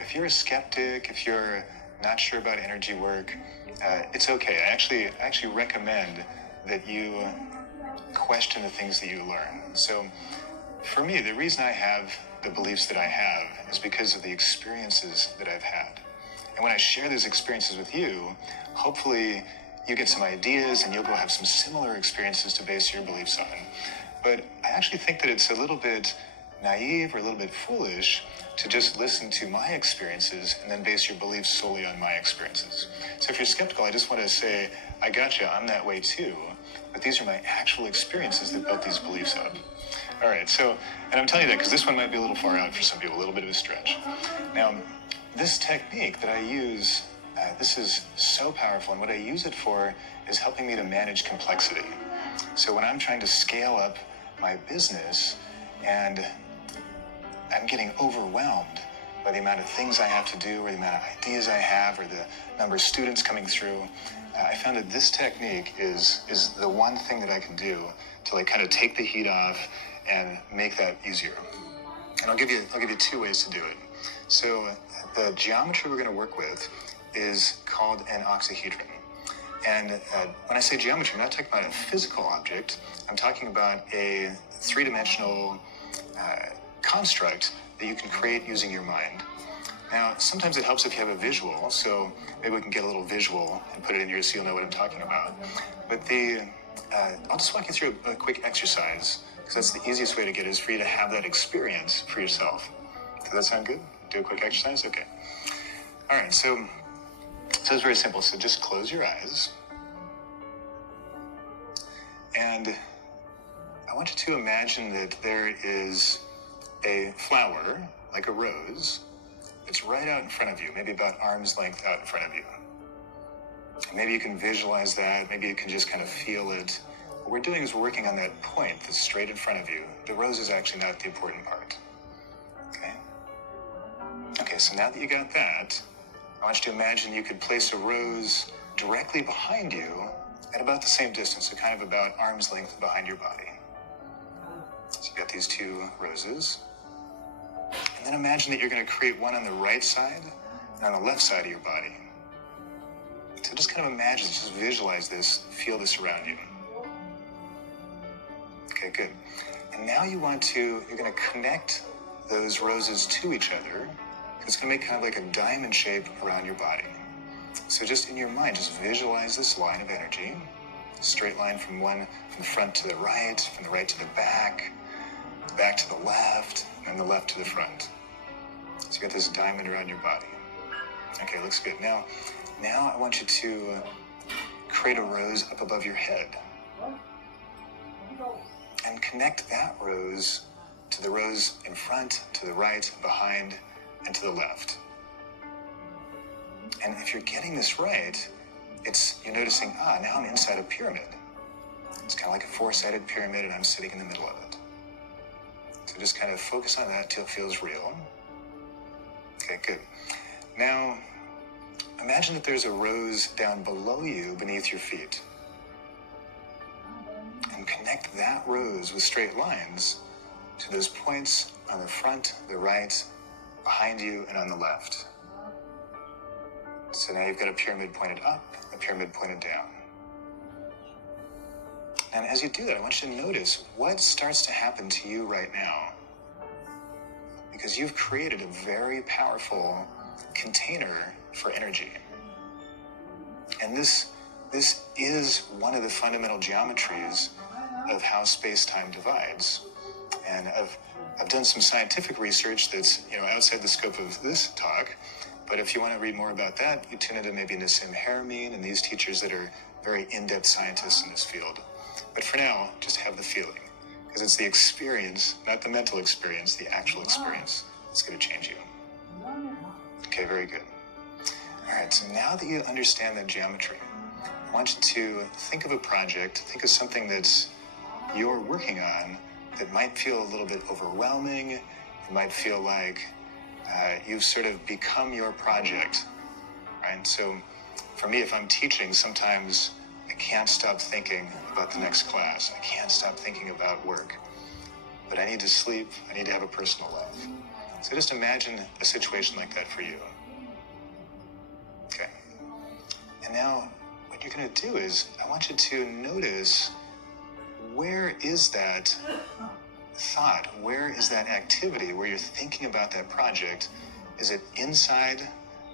If you're a skeptic, if you're not sure about energy work, it's okay. I actually recommend that you question the things that you learn. So for me, the reason I have the beliefs that I have is because of the experiences that I've had. And when I share those experiences with you, hopefully you get some ideas and you'll go have some similar experiences to base your beliefs on. But I actually think that it's a little bit naive or a little bit foolish to just listen to my experiences and then base your beliefs solely on my experiences. So if you're skeptical, I just want to say, I gotcha, I'm that way too, but these are my actual experiences that built these beliefs up. All right, so, and I'm telling you that because this one might be a little far out for some people, a little bit of a stretch. Now, this technique that I use, this is so powerful, and what I use it for is helping me to manage complexity. So when I'm trying to scale up my business and I'm getting overwhelmed by the amount of things I have to do or the amount of ideas I have or the number of students coming through, I found that this technique is the one thing that I can do to like kind of take the heat off and make that easier. And I'll give you two ways to do it. So the geometry we're going to work with is called an octahedron. And when I say geometry, I'm not talking about a physical object. I'm talking about a three-dimensional construct that you can create using your mind. Now, sometimes it helps if you have a visual, so maybe we can get a little visual and put it in here so you'll know what I'm talking about. But I'll just walk you through a quick exercise, because that's the easiest way to get it, is for you to have that experience for yourself. Does that sound good? Do a quick exercise? Okay. All right, so it's very simple. So just close your eyes. And I want you to imagine that there is a flower, like a rose, that's right out in front of you, maybe about arm's length out in front of you. Maybe you can visualize that. Maybe you can just kind of feel it. What we're doing is we're working on that point that's straight in front of you. The rose is actually not the important part. Okay, so now that you got that, I want you to imagine you could place a rose directly behind you at about the same distance, so kind of about arm's length behind your body. So you got these two roses. And then imagine that you're going to create one on the right side and on the left side of your body. So just kind of imagine, just visualize this, feel this around you. Okay, good. And now you're going to connect those roses to each other. It's going to make kind of like a diamond shape around your body. So just in your mind, just visualize this line of energy. Straight line from the front to the right, from the right to the back to the left, and the left to the front. So you got this diamond around your body. Okay, looks good. Now I want you to create a rose up above your head. And connect that rose to the rose in front, to the right, behind, and to the left. And if you're getting this right, you're noticing, now I'm inside a pyramid. It's kind of like a four-sided pyramid, and I'm sitting in the middle of it. So just kind of focus on that till it feels real. Okay, good. Now, imagine that there's a rose down below you beneath your feet. And connect that rose with straight lines to those points on the front, the right, behind you, and on the left. So now you've got a pyramid pointed up, a pyramid pointed down. And as you do that, I want you to notice what starts to happen to you right now. Because you've created a very powerful container for energy. And this is one of the fundamental geometries of how space-time divides. And I've done some scientific research that's outside the scope of this talk. But if you want to read more about that, you tune into maybe Nassim Haramein and these teachers that are very in-depth scientists in this field. But for now, just have the feeling. Because it's the experience, not the mental experience, the actual experience that's going to change you. Okay, very good. All right, so now that you understand that geometry, I want you to think of a project, think of something that's you're working on that might feel a little bit overwhelming. It might feel like you've sort of become your project, right? So for me, if I'm teaching, sometimes I can't stop thinking about the next class. I can't stop thinking about work. But I need to sleep. I need to have a personal life. So just imagine a situation like that for you. Okay. And now what you're going to do is I want you to notice, where is that thought? Where is that activity where you're thinking about that project? Is it inside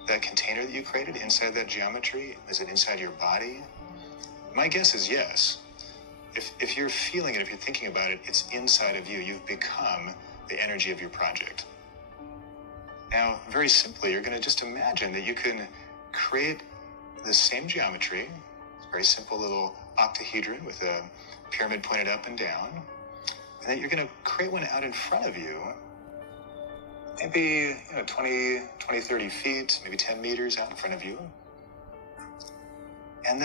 that container that you created, inside that geometry? Is it inside your body? My guess is yes. If you're feeling it, if you're thinking about it, it's inside of you. You've become the energy of your project. Now, very simply, you're going to just imagine that you can create the same geometry. It's a very simple little octahedron with a pyramid pointed up and down. And then you're going to create one out in front of you, maybe 20, 30 feet, maybe 10 meters out in front of you. And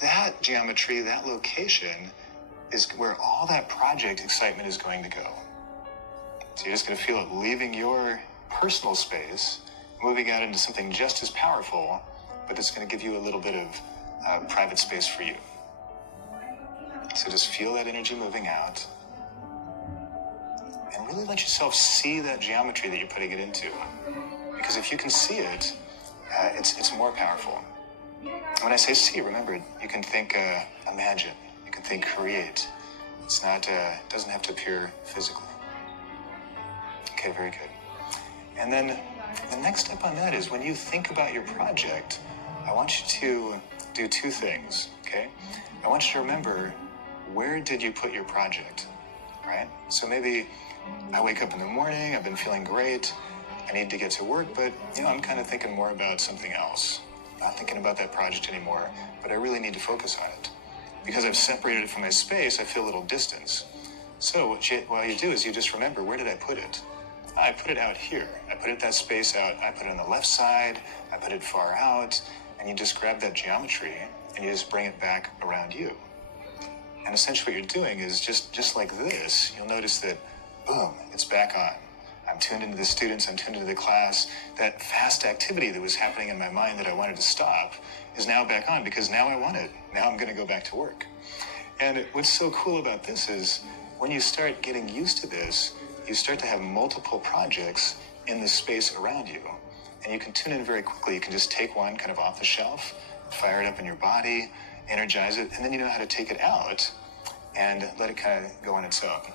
that geometry, that location, is where all that project excitement is going to go. So you're just going to feel it leaving your personal space, moving out into something just as powerful, but it's going to give you a little bit of private space for you. So just feel that energy moving out, and really let yourself see that geometry that you're putting it into. Because if you can see it, it's more powerful. When I say see, remember, you can think imagine, you can think create. It's not, doesn't have to appear physically. Okay, very good. And then the next step on that is, when you think about your project, I want you to do two things, okay? I want you to remember, where did you put your project, right? So maybe I wake up in the morning, I've been feeling great, I need to get to work, but I'm kind of thinking more about something else. Not thinking about that project anymore, but I really need to focus on it. Because I've separated it from my space, I feel a little distance. So what you do is you just remember, where did I put it? I put it out here. I put that space out. I put it on the left side. I put it far out. And you just grab that geometry and you just bring it back around you. And essentially what you're doing is just like this, you'll notice that, boom, it's back on. I'm tuned into the students, I'm tuned into the class. That fast activity that was happening in my mind that I wanted to stop is now back on, because now I want it. Now I'm going to go back to work. And what's so cool about this is, when you start getting used to this, you start to have multiple projects in the space around you. And you can tune in very quickly. You can just take one kind of off the shelf, fire it up in your body, energize it, and then you know how to take it out and let it kind of go on its own.